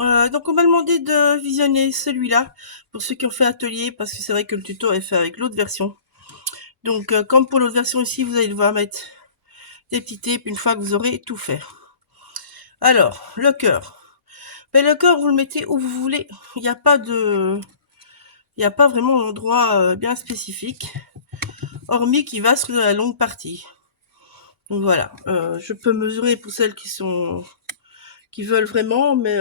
Donc on m'a demandé de visionner celui-là pour ceux qui ont fait atelier, parce que c'est vrai que le tuto est fait avec l'autre version. Donc comme pour l'autre version ici, vous allez devoir mettre des petits tapes une fois que vous aurez tout fait. Alors, le cœur. Mais le cœur, vous le mettez où vous voulez. Il n'y a pas vraiment d'endroit bien spécifique, hormis qu'il va sur la longue partie. Donc voilà, je peux mesurer pour celles qui veulent vraiment, mais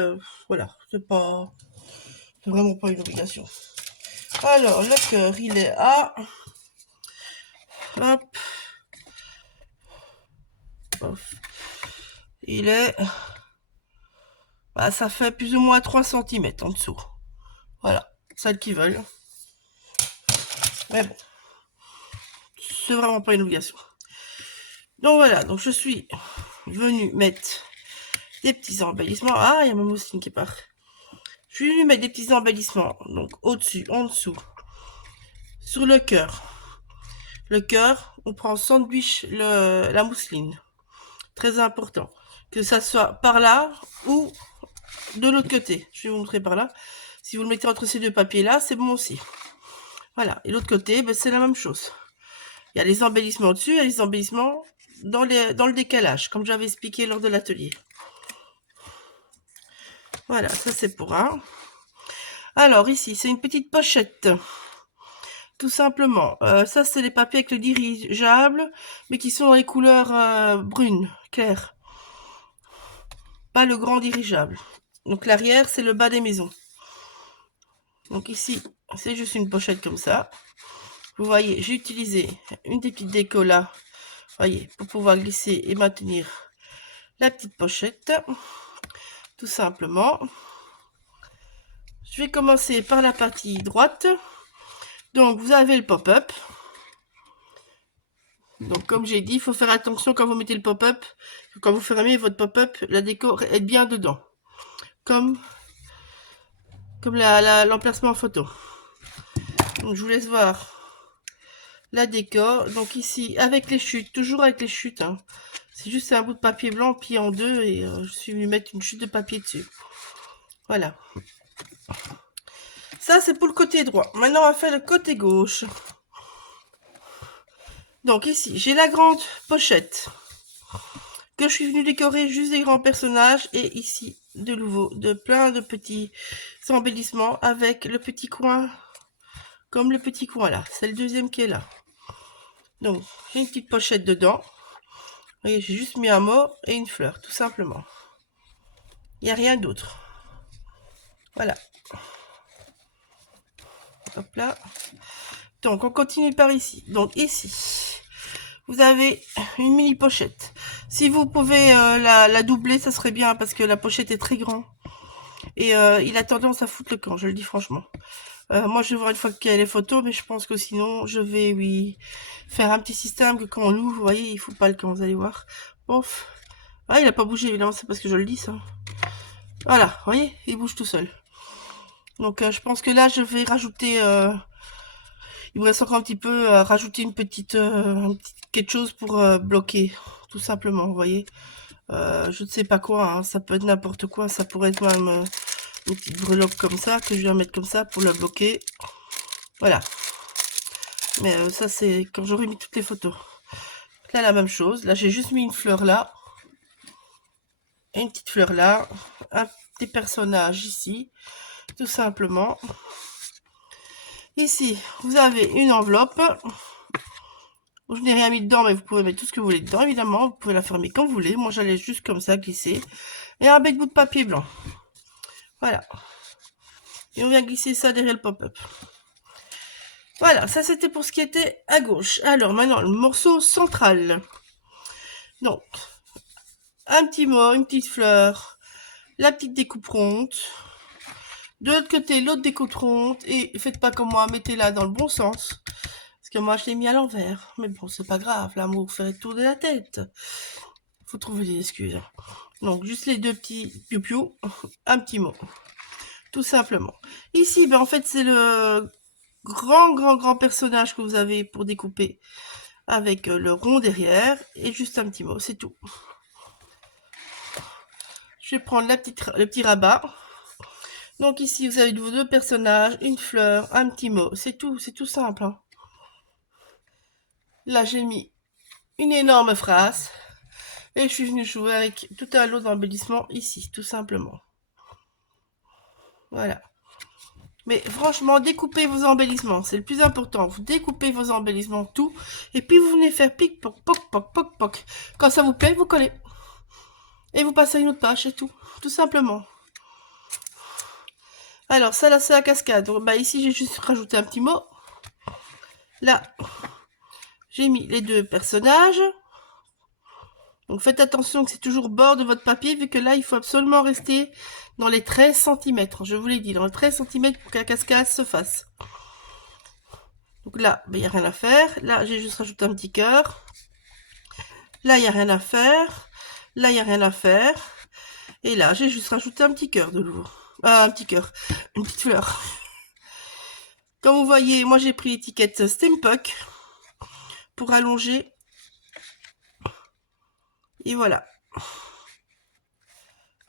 voilà, c'est vraiment pas une obligation. Alors, le cœur, il est à... Hop. Il est... Bah, ça fait plus ou moins 3 cm en dessous. Voilà, celles qui veulent. Mais bon, c'est vraiment pas une obligation. Donc voilà, donc je suis venue mettre des petits embellissements. Ah, il y a ma mousseline qui part. Je suis venue mettre des petits embellissements, donc au-dessus, en dessous, sur le cœur. Le cœur, on prend sandwich la mousseline. Très important. Que ça soit par là ou de l'autre côté. Je vais vous montrer par là. Si vous le mettez entre ces deux papiers-là, c'est bon aussi. Voilà. Et l'autre côté, ben, c'est la même chose. Il y a les embellissements au-dessus, il y a les embellissements dans le décalage, comme j'avais expliqué lors de l'atelier. Voilà, ça c'est pour un. Alors ici, c'est une petite pochette. Tout simplement. Ça, c'est les papiers avec le dirigeable, mais qui sont dans les couleurs brunes, claires. Pas le grand dirigeable. Donc l'arrière, c'est le bas des maisons. Donc ici, c'est juste une pochette comme ça. Vous voyez, j'ai utilisé une des petites décos là, voyez, pour pouvoir glisser et maintenir la petite pochette. Tout simplement. Je vais commencer par la partie droite. Donc vous avez le pop-up. Donc comme j'ai dit, il faut faire attention quand vous mettez le pop-up. Quand vous fermez votre pop-up, la déco est bien dedans. Comme l'emplacement photo. Donc je vous laisse voir la déco. Donc ici, avec les chutes, toujours avec les chutes. Hein. C'est juste un bout de papier blanc plié en deux et je suis venu mettre une chute de papier dessus. Voilà. Ça, c'est pour le côté droit. Maintenant, on va faire le côté gauche. Donc ici, j'ai la grande pochette que je suis venue décorer juste des grands personnages. Et ici, de nouveau, de plein de petits embellissements avec le petit coin, comme le petit coin là. C'est le deuxième qui est là. Donc, j'ai une petite pochette dedans. Vous voyez, j'ai juste mis un mot et une fleur, tout simplement. Il n'y a rien d'autre. Voilà. Hop là. Donc, on continue par ici. Donc, ici, vous avez une mini pochette. Si vous pouvez la doubler, ça serait bien parce que la pochette est très grande. Et il a tendance à foutre le camp, je le dis franchement. Moi, je vais voir une fois qu'il y a les photos, mais je pense que sinon, je vais, oui, faire un petit système que quand on l'ouvre, vous voyez, il fout pas le camp, vous allez voir. Pof. Ah, il a pas bougé, évidemment, c'est parce que je le dis, ça. Voilà, vous voyez, il bouge tout seul. Donc, je pense que là, je vais rajouter... il me reste encore un petit peu à rajouter une petite quelque chose pour bloquer, tout simplement, vous voyez. Je ne sais pas quoi, hein, ça peut être n'importe quoi, ça pourrait être même une petite breloque comme ça, que je viens mettre comme ça pour la bloquer. Voilà. Mais ça, c'est quand j'aurai mis toutes les photos. Là, la même chose. Là, j'ai juste mis une fleur là. Et une petite fleur là. Un petit personnage ici. Tout simplement. Ici, vous avez une enveloppe. Je n'ai rien mis dedans, mais vous pouvez mettre tout ce que vous voulez dedans, évidemment. Vous pouvez la fermer comme vous voulez. Moi, j'allais juste comme ça glisser. Et un bec bout de papier blanc. Voilà. Et on vient glisser ça derrière le pop-up. Voilà, ça c'était pour ce qui était à gauche. Alors maintenant, le morceau central. Donc, un petit mot, une petite fleur, la petite découpe ronde. De l'autre côté, l'autre découpe ronde. Et faites pas comme moi, mettez-la dans le bon sens. Parce que moi, je l'ai mis à l'envers. Mais bon, c'est pas grave, l'amour fait tourner la tête. Faut trouver des excuses. Donc, juste les deux petits piou-piou, un petit mot. Tout simplement. Ici, ben, en fait, c'est le grand personnage que vous avez pour découper. Avec le rond derrière et juste un petit mot, c'est tout. Je vais prendre le petit rabat Donc ici, vous avez vos deux personnages, une fleur, un petit mot. C'est tout simple. Hein. Là, j'ai mis une énorme phrase. Et je suis venue jouer avec tout un lot d'embellissement ici, tout simplement. Voilà. Mais franchement, découpez vos embellissements, c'est le plus important. Vous découpez vos embellissements, tout. Et puis vous venez faire pic, poc, poc, poc, poc, poc. Quand ça vous plaît, vous collez. Et vous passez à une autre page, c'est tout. Tout simplement. Alors, ça, là, c'est la cascade. Donc, bah, ici, j'ai juste rajouté un petit mot. Là, j'ai mis les deux personnages. Donc, faites attention que c'est toujours bord de votre papier, vu que là, il faut absolument rester dans les 13 cm. Je vous l'ai dit, dans les 13 cm pour que la cascade se fasse. Donc là, il n'y a rien à faire. Là, j'ai juste rajouté un petit cœur. Là, il n'y a rien à faire. Là, il n'y a rien à faire. Et là, j'ai juste rajouté un petit cœur de nouveau. Un petit cœur. Une petite fleur. Comme vous voyez, moi, j'ai pris l'étiquette Steampunk pour allonger. Et voilà.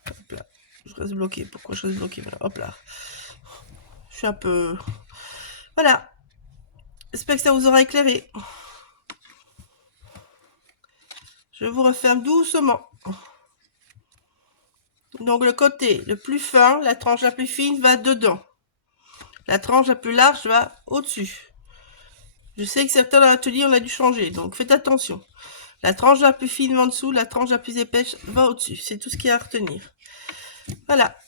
Hop là. Je reste bloqué. Pourquoi je reste bloqué? Voilà. Hop là. Je suis un peu... Voilà. J'espère que ça vous aura éclairé. Je vous referme doucement. Donc le côté le plus fin, la tranche la plus fine va dedans. La tranche la plus large va au-dessus. Je sais que certains dans l'atelier on a dû changer, donc faites attention. La tranche la plus fine va en dessous, la tranche la plus épaisse va au-dessus. C'est tout ce qu'il y a à retenir. Voilà.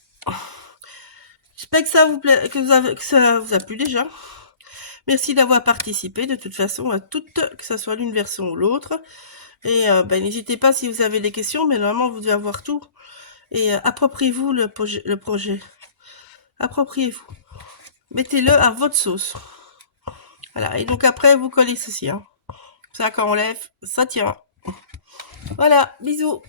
J'espère que ça vous plaît, que ça vous a plu déjà. Merci d'avoir participé de toute façon à toutes, que ce soit l'une version ou l'autre. Et n'hésitez pas si vous avez des questions, mais normalement vous devez avoir tout. Et appropriez-vous le projet. Appropriez-vous. Mettez-le à votre sauce. Voilà, et donc après vous collez ceci. Hein. Ça quand on lève, ça tient. Voilà, bisous.